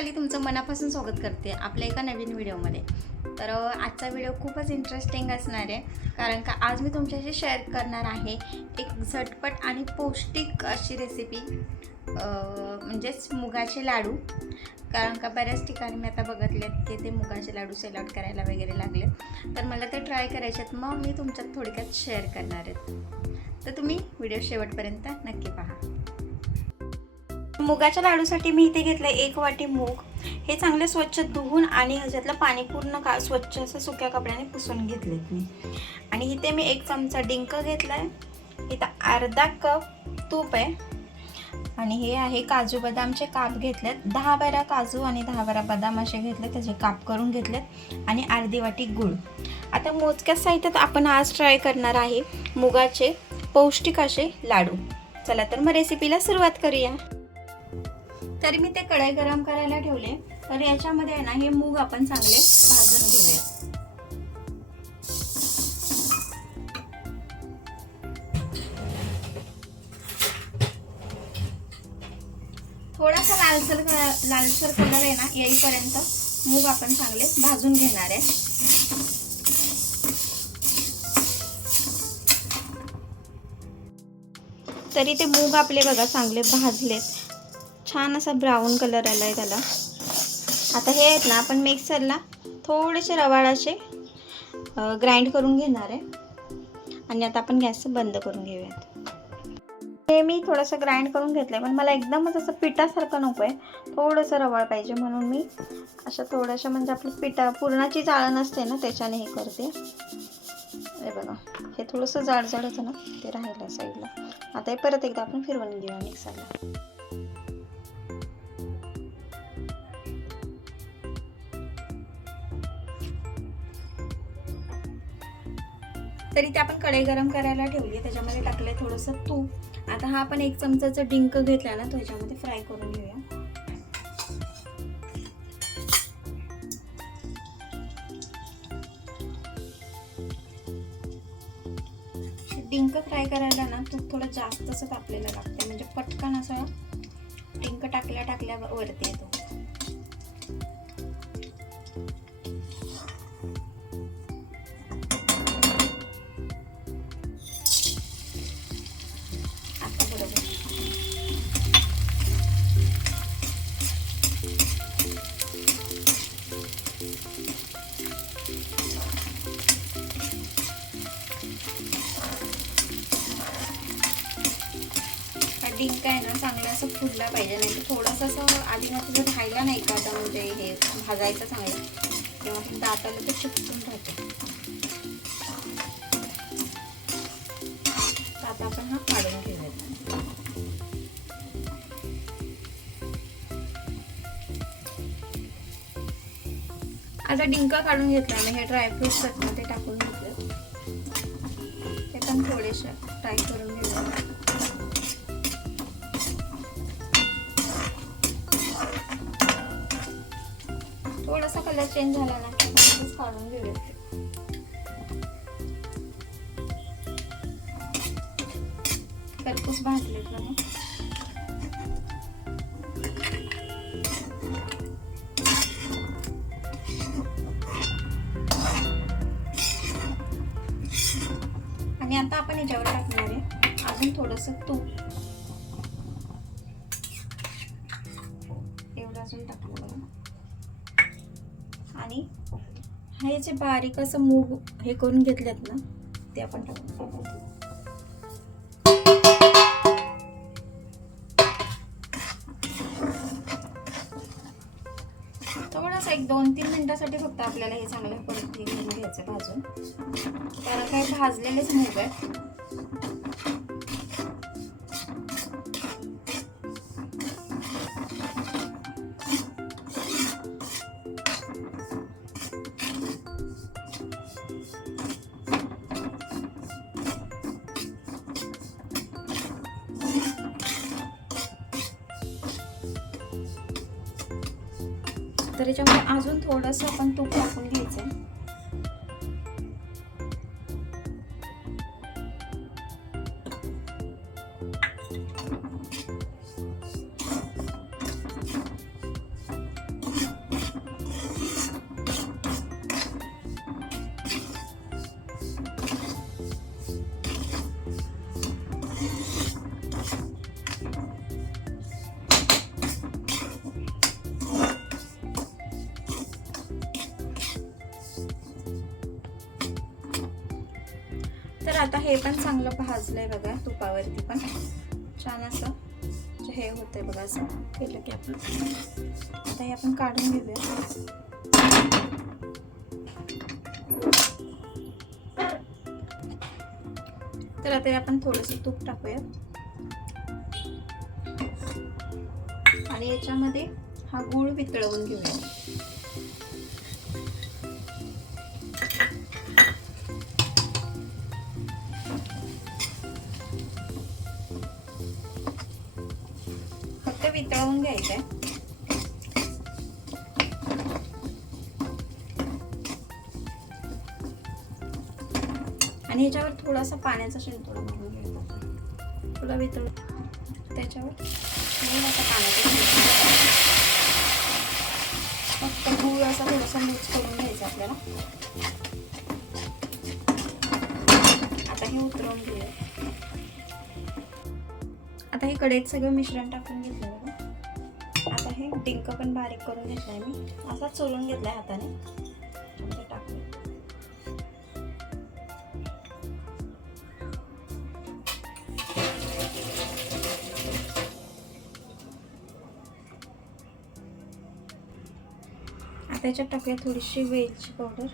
रुपाली तुमचं मनापासून स्वागत करते आपल्या एका नवीन व्हिडिओमध्ये। तर आजचा व्हिडिओ खूपच इंटरेस्टिंग असणार आहे, कारण का आज मी तुमच्याशी शेअर करणार आहे एक झटपट आणि पौष्टिक अशी रेसिपी, म्हणजेच मुगाचे लाडू। कारण का बऱ्याच ठिकाणी मी आता बघितलेत की ते मुगाचे लाडू सेल आउट करायला वगैरे लागले, तर मला ते ट्राय करायचे आहेत। मग मी तुमच्यात थोडक्यात शेअर करणार आहे, तर तुम्ही व्हिडिओ शेवटपर्यंत नक्की पहा। मुगाच्या लाडूसाठी मी इथे घेतलं 1 वाटी मूग। हे चांगले स्वच्छ धुवून आणि ह्याच्यातलं पाणी पूर्ण स्वच्छ असं सुक्या कपड्याने पुसून घेतलेत मी। आणि इथे मी 1 चमचा डिंक घेतलाय, इथं अर्धा कप तूप आहे, आणि हे आहे काजू बदामचे काप घेतलेत। 10-12 काजू आणि 10-12 बदाम असे घेतले, त्याचे काप करून घेतलेत, आणि अर्धी वाटी गूळ। आता मोजक्या साहित्यात आपण आज ट्राय करणार आहे मुगाचे पौष्टिक असे लाडू। चला तर मग रेसिपीला सुरुवात करूया। तरी मी ते कढई गरम करायला ठेवले, तर याच्यामध्ये आहे ना हे मूग आपण चांगले भाजून घेऊया। थोडासा लालसर कलर आहे ना येईपर्यंत मूग आपण चांगले भाजून घेणार आहे। तरी ते मूग आपले बघा चांगले भाजलेत, छान असा ब्राऊन कलर आलाय त्याला। आता हे आहेत ना आपण मिक्सरला थोडेसे रवाळ असे ग्राइंड करून घेणार आहे, आणि आता आपण गॅस बंद करून घेऊयात। हे मी थोडंसं ग्राइंड करून घेतलंय, पण मला एकदमच असं पिठासारखं नको आहे, थोडंसं रवाळ पाहिजे, म्हणून मी अशा थोड्याशा म्हणजे आपली पुरणाची जाळण असते ना त्याच्याने हे करते। हे बघा हे थोडंसं जाड होतं ना, ते राहिलं साईडला। आता हे परत एकदा आपण फिरवून घेऊया मिक्सरला। तरी ते आपण कढई गरम करायला ठेवली, त्याच्यामध्ये टाकलंय थोडंसं तूप। आता हा आपण 1 चमचाचा डिंक घेतला ना, तो ह्याच्यामध्ये फ्राय करून घेऊया। डिंक फ्राय करायला ना तूप थोडं जास्त असं तापलेलं लागतं, म्हणजे पटकन असं डिंक टाकल्या वरती येतो। डिंक आहे ना चांगलं असं फुलला पाहिजे, नाही तर थोडंसं असं आधी तुझं राहिला नाही का, आता म्हणजे हे भाजायचं चांगलं, तेव्हा दाताला ते चिपकून राहतं। आता आपण हा काढून घेऊयात। आता डिंक काढून घेतला आणि हे ड्रायफ्रुट्स आहेत ना ते टाकून घेतले, ते पण थोडेसे फ्राय करून घेऊया। थोडासा कलर चेंज झाला ना की काढून घेऊया। खरपूस भाजले ना, आणि आता आपण याच्यावर टाकणार आहे अजून थोडंसं तूप। एवढं अजून टाकलं बघा, आणि हे जे बारीक असं मूग हे करून घेतलेत ना ते आपण टाकू। थोडंसं 1-2-3 मिनिटासाठी फक्त आपल्याला हे चांगलं परत घेऊन घ्यायचं भाजून, कारण काही भाजलेलेच मूग आहे। तर याच्यामध्ये अजून थोडंसं आपण तूप टाकून घ्यायचं। तर आता हे पण चांगलं भाजलंय बघा तुपावरती पण छान असं हे होतंय बघा. असं केलं की आपण आता हे आपण काढून घेऊया. तर आता आपण थोडंसं तूप टाकूया आणि याच्यामध्ये हा गूळ वितळवून घेऊया. फक्त वितळवून घ्यायचंय. आणि ह्याच्यावर थोडासा पाण्याचा शिंतोडा मारून घ्यायचा. थोडा वितळ त्याच्यावर थोडासा पाण्याचा शिंतोडा, फक्त गूळ असा थोडासा मिक्स करून घ्यायचा आपल्याला. आता हे उतरवून घेऊया. आता हे कढईत सगळं मिश्रण टाकून घेतलं बघा. आता हे डिंक पण बारीक करून घेतलाय मी, असा चोळून घेतलाय हाताने. टाकूया. आता याच्यात टाकूया थोडीशी वेलची पावडर.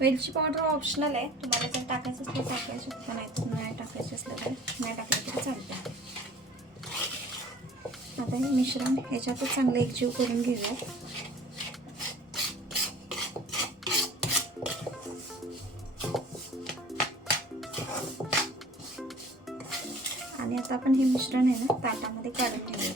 वेलची पावडर ऑप्शनल आहे, तुम्हाला जर टाकायचं असेल तर टाकू शकता, नाही टाकायचं असलं तर नाही टाकलं तरी चालतं. आता हे मिश्रण ह्याच्यातच चांगलं एकजीव करून घेऊया. आणि आता आपण हे मिश्रण आहे ना ताटामध्ये काढून घेऊया.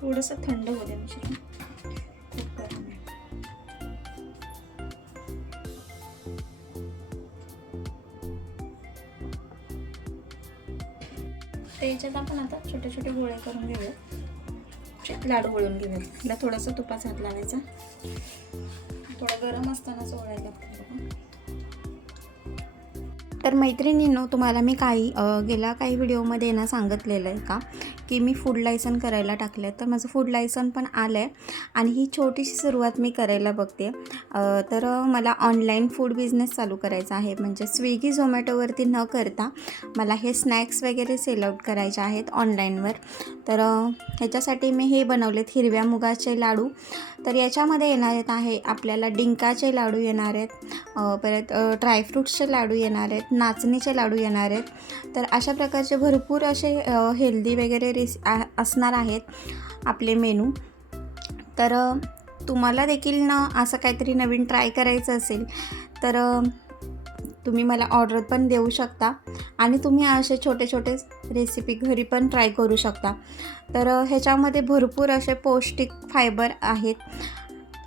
थोडंसं थंड होऊ द्या मिश्रण, खूप गरम आहे. त्याच्यात आपण आता छोटे छोटे गोळे करून घेऊया. लाडू वळून घेऊया. त्याला थोडंसं तुपाचा हात लावायचा. थोडं गरम असतानाच ओळायला लागतं. तर मैत्रिणींनो, तुम्हाला मी गेल्या काही व्हिडिओमध्ये ना सांगितलेलं आहे का की मी फूड लायसन करायला टाकलं आहे. तर माझं फूड लायसन पण आलं आहे आणि ही छोटीशी सुरुवात मी करायला बघते. तर मला ऑनलाईन फूड बिझनेस चालू करायचा आहे. म्हणजे स्विगी झोमॅटोवरती न करता मला हे स्नॅक्स वगैरे सेल आउट करायचे आहेत ऑनलाईनवर. तर ह्याच्यासाठी मी हे बनवलेत हिरव्या मुगाचे लाडू. तर याच्यामध्ये येणार आहे आपल्याला डिंकाचे लाडू येणार आहेत, परत ड्रायफ्रूट्सचे लाडू येणार आहेत, नाचणीचे लाडू येणार आहेत. तर अशा प्रकारचे भरपूर असे हेल्दी वगैरे असणार आहेत आपले मेनू. तर तुम्हाला देखील ना असं काहीतरी नवीन ट्राय करायचं असेल तर तुम्ही मला ऑर्डर पण देऊ शकता आणि तुम्ही असे छोटे छोटे रेसिपी घरी पण ट्राय करू शकता. तर ह्याच्यामध्ये भरपूर असे पौष्टिक फायबर आहेत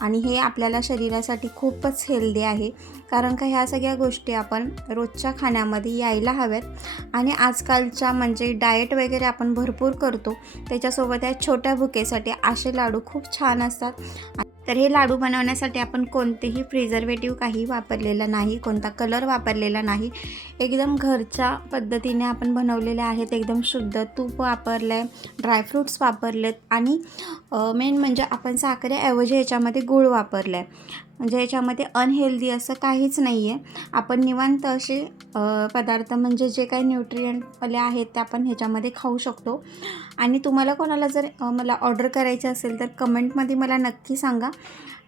आणि हे आपल्याला शरीरासाठी खूपच हेल्दी आहे. कारण का ह्या सगळ्या गोष्टी आपण रोजच्या खाण्यामध्ये यायला हव्यात. आणि आजकालच्या म्हणजे डाएट वगैरे आपण भरपूर करतो, त्याच्यासोबत या छोट्या भुकेसाठी असे लाडू खूप छान असतात. तर हे लाडू बनवण्यासाठी आपण कोणतेही प्रिझर्वेटिव्ह काही वापरलेलं नाही, कोणता कलर वापरलेला नाही. एकदम घरच्या पद्धतीने आपण बनवलेले आहेत. एकदम शुद्ध तूप वापरलं आहे, ड्रायफ्रूट्स वापरलेत आणि मेन म्हणजे आपण साखरेऐवजी याच्यामध्ये गूळ वापरला आहे. म्हणजे याच्यामध्ये अनहेल्दी असं काहीच नाही आहे. आपण निवांत असे पदार्थ म्हणजे जे काही न्यूट्रिएंटवाले आहेत ते आपण ह्याच्यामध्ये खाऊ शकतो. आणि तुम्हाला कोणाला जर मला ऑर्डर करायची असेल तर कमेंटमध्ये मला नक्की सांगा.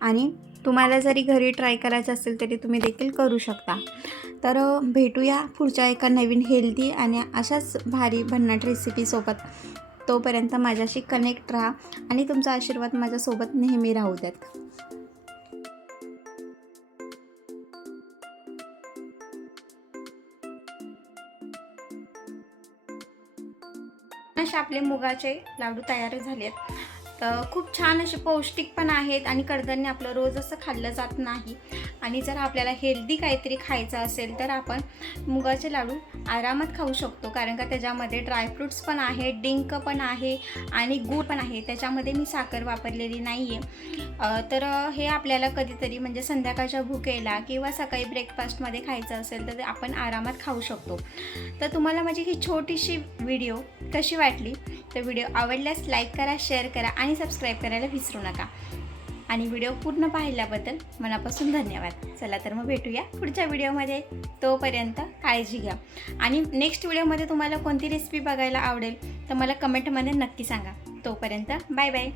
आणि तुम्हाला जरी घरी ट्राय करायचं असेल तरी तुम्ही देखील करू शकता. तर भेटूया पुढच्या एका नवीन हेल्दी आणि अशाच भारी भन्नाट रेसिपीसोबत. तोपर्यंत माझ्याशी कनेक्ट राहा आणि तुमचा आशीर्वाद माझ्यासोबत नेहमी राहू द्यात. असे आपले मुगाचे लाडू तयार झालेत. तर खूप छान असे पौष्टिक पण आहेत आणि कडधान्य आपलं रोज असं खाल्लं जात नाही. आणि जर आपल्याला हेल्दी काहीतरी खायचं असेल तर आपण मुगाचे लाडू आरामात खाऊ शकतो, कारण का त्याच्यामध्ये ड्रायफ्रूट्स पण आहे, डिंक पण आहे आणि गूळ पण आहे. त्याच्यामध्ये मी साखर वापरलेली नाही आहे. तर हे आपल्याला कधीतरी म्हणजे संध्याकाळच्या भुकेला किंवा सकाळी ब्रेकफास्टमध्ये खायचं असेल तर ते आपण आरामात खाऊ शकतो. तर तुम्हाला माझी ही छोटीशी व्हिडिओ कशी वाटली? तर व्हिडिओ आवडल्यास लाईक करा, शेअर करा आणि सबस्क्राईब करायला विसरू नका. आणि व्हिडिओ पूर्ण पाहिल्याबद्दल मनापासून धन्यवाद. चला तर मग भेटूया पुढच्या व्हिडिओमध्ये. तोपर्यंत काळजी घ्या. आणि नेक्स्ट व्हिडिओमध्ये तुम्हाला कोणती रेसिपी बघायला आवडेल तर मला कमेंटमध्ये नक्की सांगा. तोपर्यंत बाय बाय.